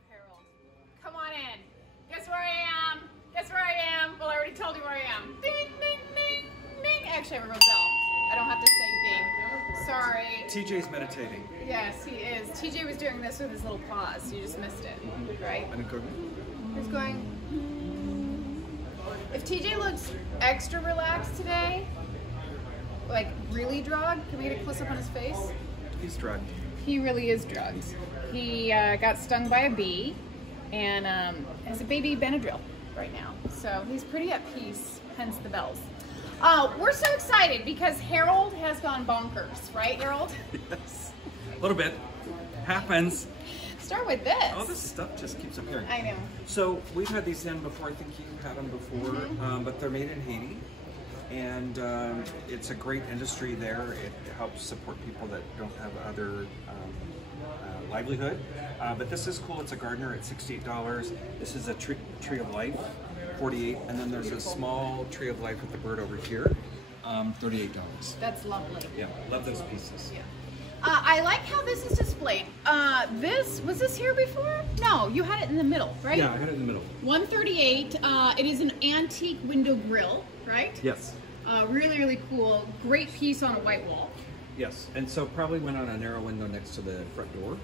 with Harold. Come on in. Guess where I am? Guess where I am? Well, I already told you where I am. Ding, ding, ding, ding. Actually, I have a Roselle. I don't have to say ding. Sorry. TJ's meditating. Yes, he is. TJ was doing this with his little paws. You just missed it, right? And He's going. If TJ looks extra relaxed today, like really drugged, can we get a close up on his face? he's drugged. He really is drugged. He got stung by a bee and has a baby Benadryl right now. So he's pretty at peace, hence the bells. We're so excited because Harold has gone bonkers, right, Harold? Yes, a little bit. Happens. Start with this. All this stuff just keeps appearing. I know. So we've had these in before. I think you've had them before, but they're made in Haiti, and it's a great industry there. It helps support people that don't have other livelihood. But this is cool. It's a gardener at $68. This is a tree of life, $48, and then there's a small tree of life with the bird over here, $38. That's lovely. Yeah, love those pieces. Yeah. I like how this is displayed. Was this here before? No, you had it in the middle, right? Yeah, I had it in the middle. $138. It is an antique window grill, right? Yes. Really, really cool. Great piece on a white wall. Yes, and so probably went on a narrow window next to the front door,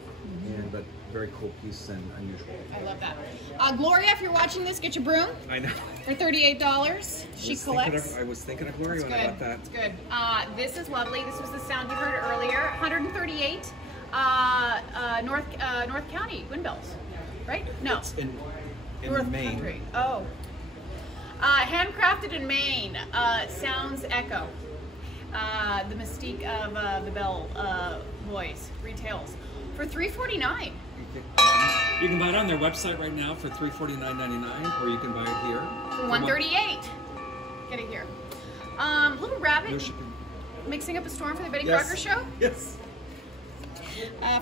but very cool piece and unusual. I love that. Gloria, if you're watching this, get your broom. I know. For $38. She collects. I was thinking of Gloria when I got that. It's good. This is lovely. This was the sound you heard earlier. 138 North County wind bells, right? No. It's in North Maine. Country. Oh. Handcrafted in Maine. Sounds Echo. The mystique of the bell boys retails for $349. You can buy it on their website right now for $349.99, or you can buy it here For $138. Get it here. Little rabbit no shipping. mixing up a storm for the Betty Yes. Crocker show Yes.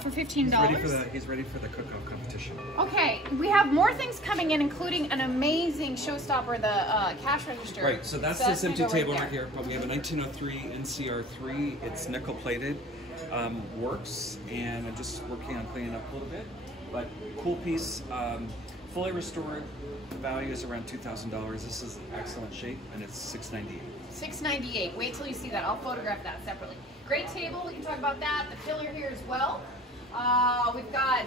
for $15. He's ready for the cook-off competition. Okay, we have more things coming in, including an amazing showstopper, the cash register. Right, so that's gonna this empty go table there. right here. But we have a 1903 NCR3. It's nickel plated, works, and I'm just working on cleaning up a little bit. But cool piece, fully restored. The value is around $2,000. This is excellent shape, and it's $698. $698. Wait till you see that. I'll photograph that separately. Great table. We can talk about that. The pillar here as well. We've got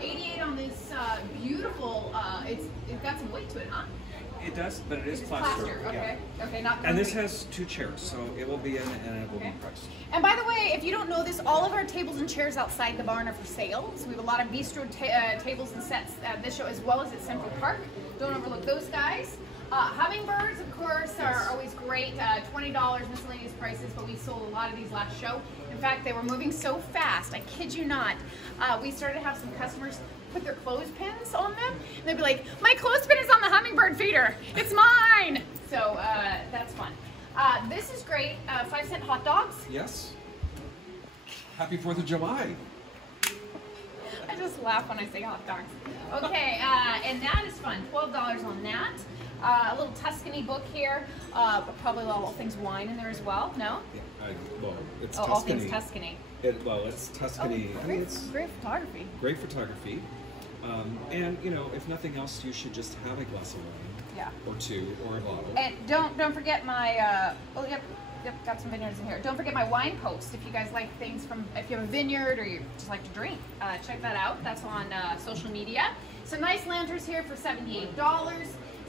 88 on this beautiful. It's got some weight to it, huh? It does, but it is It's plaster. plaster. Okay. Yeah. Okay. Not. And this concrete. has 2 chairs, so it will be in and it will Okay. be priced. And by the way, if you don't know this, all of our tables and chairs outside the barn are for sale. So we have a lot of bistro tables and sets at this show, as well as at Central Park. Don't overlook those guys. Hummingbirds, of course, are always great. $20 miscellaneous prices, but we sold a lot of these last show. In fact, they were moving so fast, I kid you not. We started to have some customers put their clothespins on them, and they'd be like, my clothespin is on the hummingbird feeder. It's mine! So that's fun. This is great. 5-cent hot dogs. Yes. Happy 4th of July. I just laugh when I say hot dogs. Okay, and that is fun. $12 on that. A little Tuscany book here. Probably all things wine in there as well. No? Yeah, well, it's Oh, Tuscany. all things Tuscany. It's Tuscany. Oh, I mean, it's great photography. great photography. And you know, if nothing else, you should just have a glass of wine, Yeah. or 2, or a bottle. And don't forget my. Oh, yep, got some vineyards in here. Don't forget my wine post. If you guys like things from, if you have a vineyard or you just like to drink, check that out. That's on social media. Some nice lanterns here for $78.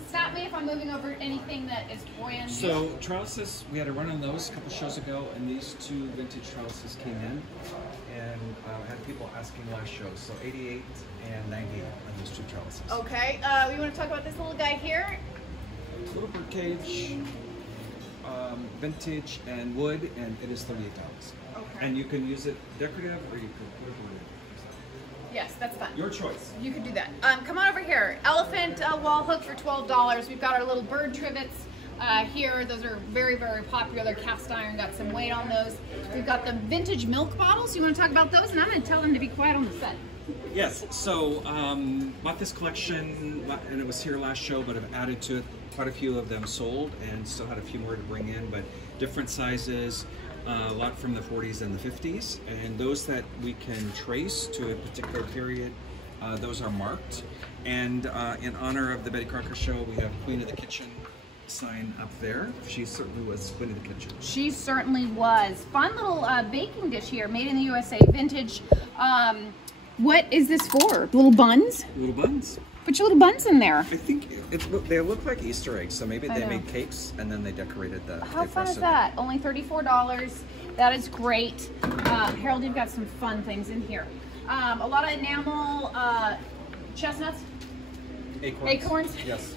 Stop me if I'm moving over anything that is brand new. So trellises, we had a run on those a couple shows ago, and these 2 vintage trellises came in, and I had people asking last show. So 88 and 98 on these 2 trellises. Okay, we want to talk about this little guy here. Little bird cage, vintage and wood, and it is $38. Okay. And you can use it decorative, or you can put it on it. Yes, that's fun. Your choice. You could do that. Come on over here. Elephant wall hook for $12. We've got our little bird trivets here. Those are very, very popular. Cast iron, got some weight on those. We've got the vintage milk bottles. You want to talk about those? And I'm going to tell them to be quiet on the set. Yes, so bought this collection, and it was here last show, but I've added to it. Quite a few of them sold, and still had a few more to bring in, but different sizes, a lot from the 40s and the 50s, and those that we can trace to a particular period, Those are marked. And in honor of the Betty Crocker Show, we have Queen of the Kitchen sign up there. She certainly was Queen of the Kitchen. She certainly was. Fun little baking dish here, made in the USA, vintage. What is this for? Little buns? Little buns. Put your little buns in there. I think they look like Easter eggs, so maybe they made cakes and then they decorated the. How fun is that? Only $34. That is great. Harold, you've got some fun things in here. A lot of enamel chestnuts. Acorns. Yes.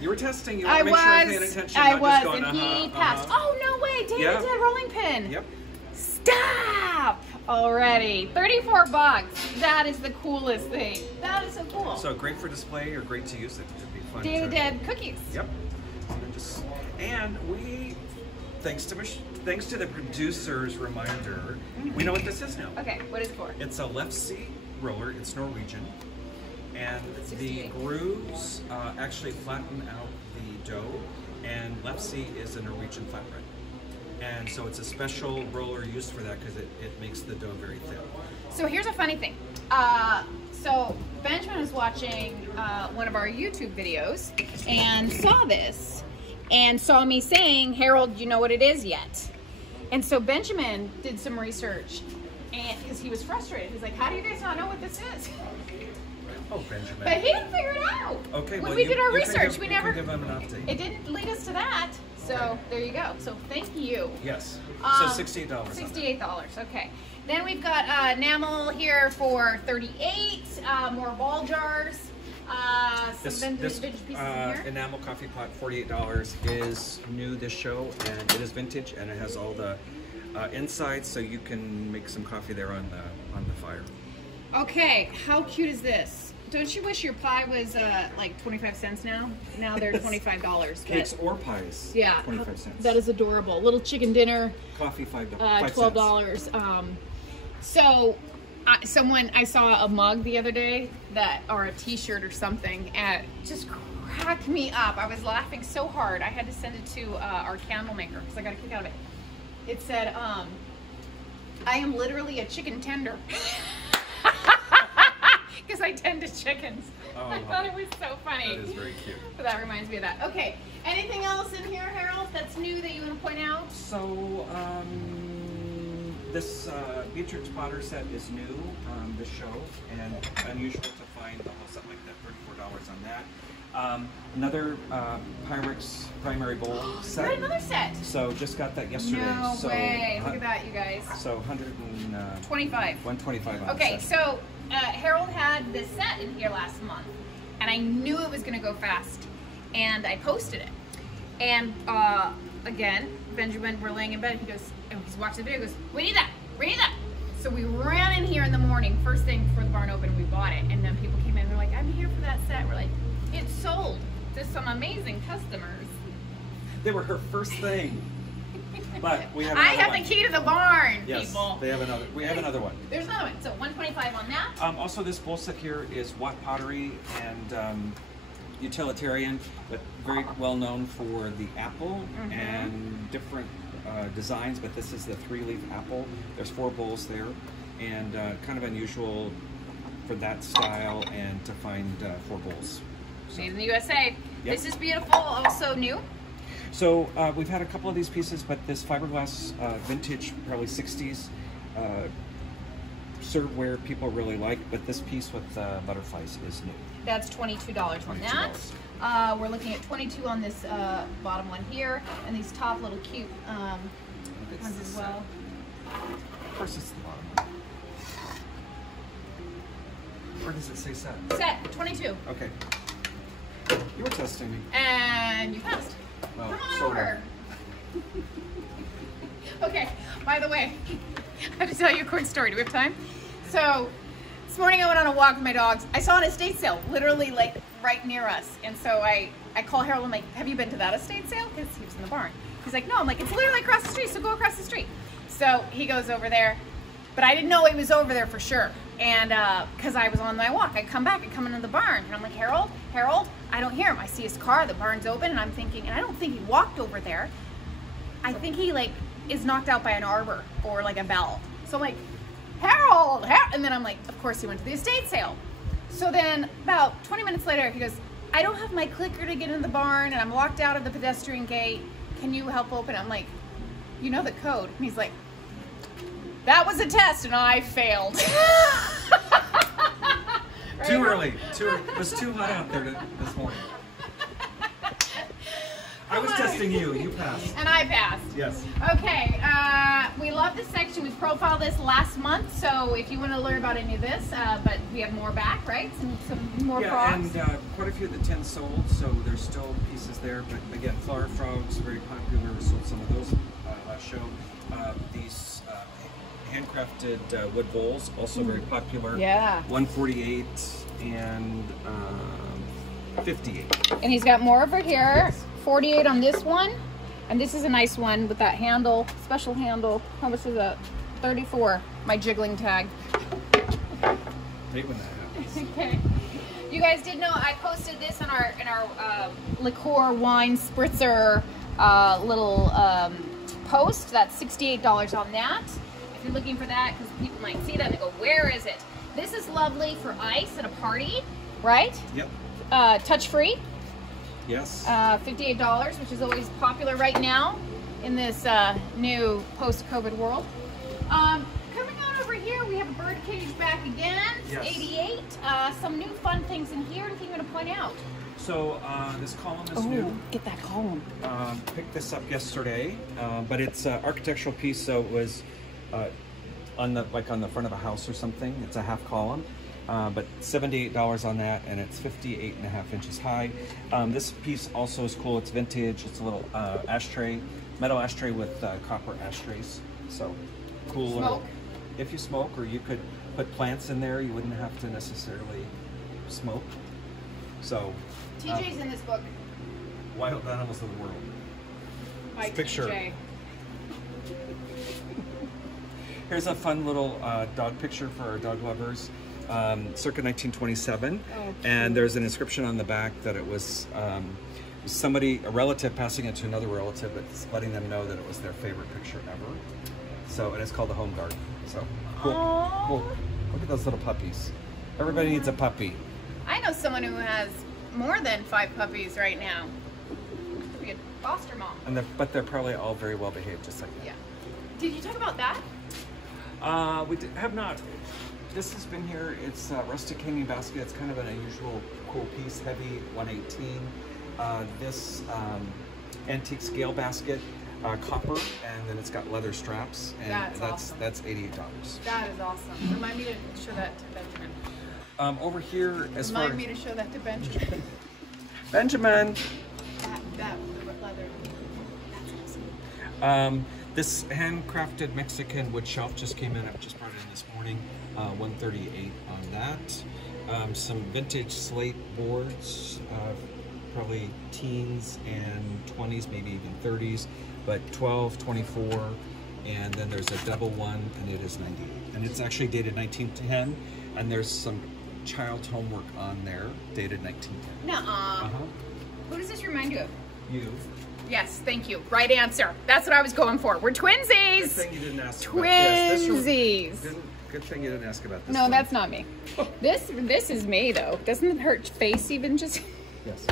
You were testing. You want to make sure I'm paying attention. I not was, just going, and he passed. Oh no way! David did rolling pin. Yep. Stop already. 34 bucks. That is the coolest thing. That is so cool. So great for display or great to use. It could be fun. David did cookies. Yep. And we, thanks to the producer's reminder, we know what this is now. Okay, what is it for? It's a Lefse roller. It's Norwegian, and the 68. grooves actually flatten out the dough. And Lefse is a Norwegian flatbread. And so it's a special roller used for that because it makes the dough very thin. So here's a funny thing. So Benjamin was watching one of our YouTube videos and saw this and saw me saying, Harold, do you know what it is yet? And so Benjamin did some research and because he was frustrated. He's like, how do you guys not know what this is? Oh, Benjamin. But he didn't figure it out. Okay, when we did our research, we never. Give him an update. It didn't lead us to that. So there you go. So thank you. Yes. So $68. $68. Okay. Then we've got enamel here for $38. More ball jars. Some vintage pieces in here. Enamel coffee pot, $48, is new this show, and it is vintage, and it has all the insides, so you can make some coffee there on the fire. Okay, how cute is this? Don't you wish your pie was like 25 cents now? Now they're $25. Cakes or pies, yeah, 25 cents. That is adorable. Little chicken dinner. Coffee, $5. $12. I saw a mug the other day or a t-shirt or something, and it just cracked me up. I was laughing so hard. I had to send it to our candle maker because I got a kick out of it. It said, I am literally a chicken tender. Because I tend to chickens. Oh, I thought it was so funny. That is very cute. But that reminds me of that. Okay, anything else in here, Harold, that's new that you want to point out? So, this Beatrix Potter set is new this show, and unusual to find a whole set like that, $34 on that. Another Pyrex primary bowl set. Got another set. So just got that yesterday. No so, way. Look at that, you guys. So 125. 125 on Okay, the set. so Harold had this set in here last month, and I knew it was going to go fast, and I posted it. And again, Benjamin, we're laying in bed, he goes, and he's watching the video, he goes, we need that. So we ran in here in the morning, first thing before the barn opened, we bought it, and then people came in, they're like, I'm here for that set. We're like, it's sold to some amazing customers. They were her first thing. But we have I another have one. the key to the barn, Yes, people. they have another. We have another one. There's another one. So 125 on that. Also, this bowl set here is Watt Pottery and utilitarian, but very well known for the apple and different designs. But this is the 3-leaf apple. There's 4 bowls there, and kind of unusual for that style and to find 4 bowls. Made in the USA. Yep. This is beautiful. Also new. So we've had a couple of these pieces, but this fiberglass vintage, probably 60s serveware people really like, but this piece with butterflies is new. That's $22 on that. We're looking at 22 on this bottom one here, and these top little cute ones as well. Of course it's the bottom one. Or does it say set? Set, 22. Okay. You were testing me. And you passed. Well, Come on sort of. over. Okay, by the way, I have to tell you a quick story. Do we have time? So, this morning I went on a walk with my dogs. I saw an estate sale, literally like right near us. And so I call Harold, I'm like, have you been to that estate sale? Because he was in the barn. He's like, no. I'm like, it's literally across the street, so go across the street. So he goes over there, but I didn't know he was over there for sure. And because I was on my walk, I come back, I come into the barn, and I'm like, Harold, I don't hear him. I see his car, the barn's open, and I'm thinking, and I don't think he walked over there. I think he like is knocked out by an arbor or like a bell. So I'm like, Harold. And then I'm like, of course he went to the estate sale. So then about 20 minutes later, he goes, I don't have my clicker to get in the barn and I'm locked out of the pedestrian gate. Can you help open it? I'm like, you know the code. And he's like, that was a test and I failed. Right? Too early. It was too hot out there this morning. I was testing you. You passed. And I passed. Yes. Okay. We love this section. We profiled this last month, so if you want to learn about any of this, but we have more back, right? Some more frogs. And quite a few of the tins sold, so there's still pieces there. But again, flower frogs, very popular. We sold some of those last show. These handcrafted wood bowls, also very popular. Yeah. 148 and 58. And he's got more over here. 48 on this one. And this is a nice one with that handle, special handle. How much is that? 34. My jiggling tag. Hate when that happens. Okay. You guys did know I posted this in our liqueur wine spritzer little post. That's $68 on that. If you're looking for that, because people might see that and they go, where is it? This is lovely for ice at a party, right? Yep. Touch free. Yes. $58, which is always popular right now in this new post-COVID world. Coming on over here, we have a bird cage back again. Yes. 88. Some new fun things in here. Anything you want to point out? So this column is new. Get that column. Picked this up yesterday, but it's an architectural piece, so it was on the front of a house or something. It's a half column. But $78 on that, and it's 58.5 inches high. This piece also is cool. It's vintage. It's a little ashtray, metal ashtray with copper ashtrays. So cool. Smoke. If you smoke, or you could put plants in there, you wouldn't have to necessarily smoke. So TJ's in this book. Wild Animals of the World. By Picture. TJ. Here's a fun little dog picture for our dog lovers. Circa 1927, and there's an inscription on the back that it was a relative passing it to another relative, that's letting them know that it was their favorite picture ever. So, and it's called the Home Garden. So, cool. Aww. Cool. Look at those little puppies. Everybody needs a puppy. I know someone who has more than 5 puppies right now. Could be a foster mom. But they're probably all very well behaved, just like that. Yeah. Did you talk about that? We have not. This has been here. It's a rustic hanging basket. It's kind of an unusual, cool piece, heavy, 118. This antique scale basket, copper, and then it's got leather straps, and That's awesome. that's $88. That is awesome. Remind me to show that to Benjamin. Over here, as far Remind me to show that to Benjamin. Benjamin. that leather. That's awesome. This handcrafted Mexican wood shelf just came in. I just brought it in this morning. 138 on that. Some vintage slate boards, probably teens and 20s, maybe even 30s, but 12, 24, and then there's a double one, and it is 98. And it's actually dated 1910, and there's some child's homework on there, dated 1910. Nuh-uh. Who does this remind you of? You. Yes, thank you. Right answer. That's what I was going for. We're twinsies. Good thing you didn't ask Twinsies. about this. Good thing you didn't ask about this. No, one. that's not me. This is me though. Doesn't it hurt face even just? Yes.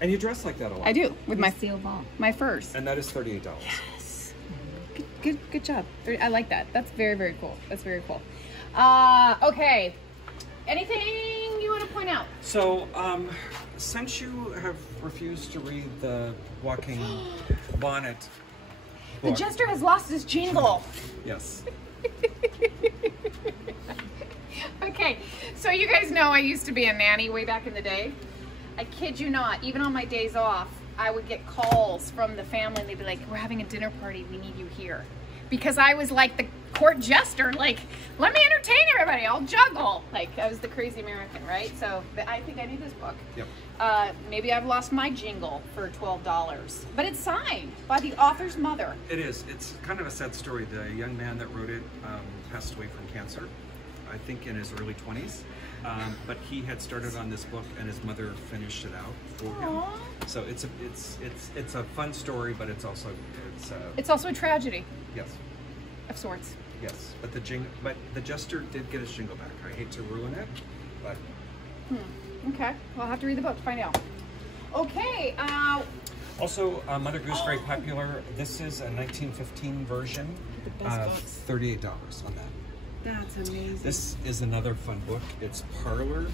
And you dress like that a lot. I do with my steel ball, my furs. And that is $38. Yes. Good job. I like that. That's very cool. That's very cool. Okay. Anything you want to point out? So, since you have refused to read the Walking Bonnet The book, jester has lost his jingle. yes. Okay, so you guys know I used to be a nanny way back in the day. I kid you not, even on my days off, I would get calls from the family and they'd be like, we're having a dinner party, we need you here. Because I was like the court jester, like, let me entertain everybody, I'll juggle. Like, I was the crazy American, right? So I think I need this book. Yep. Maybe I've lost my jingle for $12, but it's signed by the author's mother. It is. It's kind of a sad story. The young man that wrote it passed away from cancer, I think in his early 20s. But he had started on this book, and his mother finished it out for him. Aww. So it's a fun story, but it's also It's also a tragedy yes. of sorts. Yes, but the Jester did get his jingle back. I hate to ruin it, but Okay, well, I'll have to read the book to find out. Okay. Also, Mother Goose, very popular. This is a 1915 version. The best books. $38 on that. That's amazing. This is another fun book. It's Parlor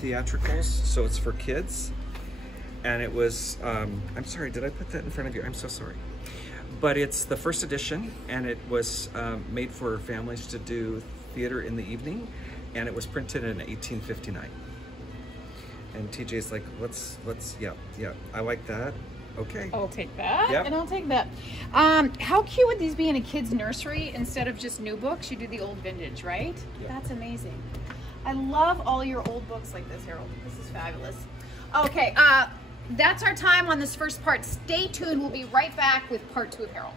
Theatricals, so it's for kids. And it was, I'm sorry, did I put that in front of you? I'm so sorry. But it's the first edition, and it was made for families to do theater in the evening, and it was printed in 1859. And TJ's like, let's, yeah, I like that. Okay. I'll take that, Yep. and I'll take that. How cute would these be in a kid's nursery instead of just new books? You do the old vintage, right? Yep. That's amazing. I love all your old books like this, Harold. This is fabulous. Okay, that's our time on this first part. Stay tuned. We'll be right back with part 2 of Harold.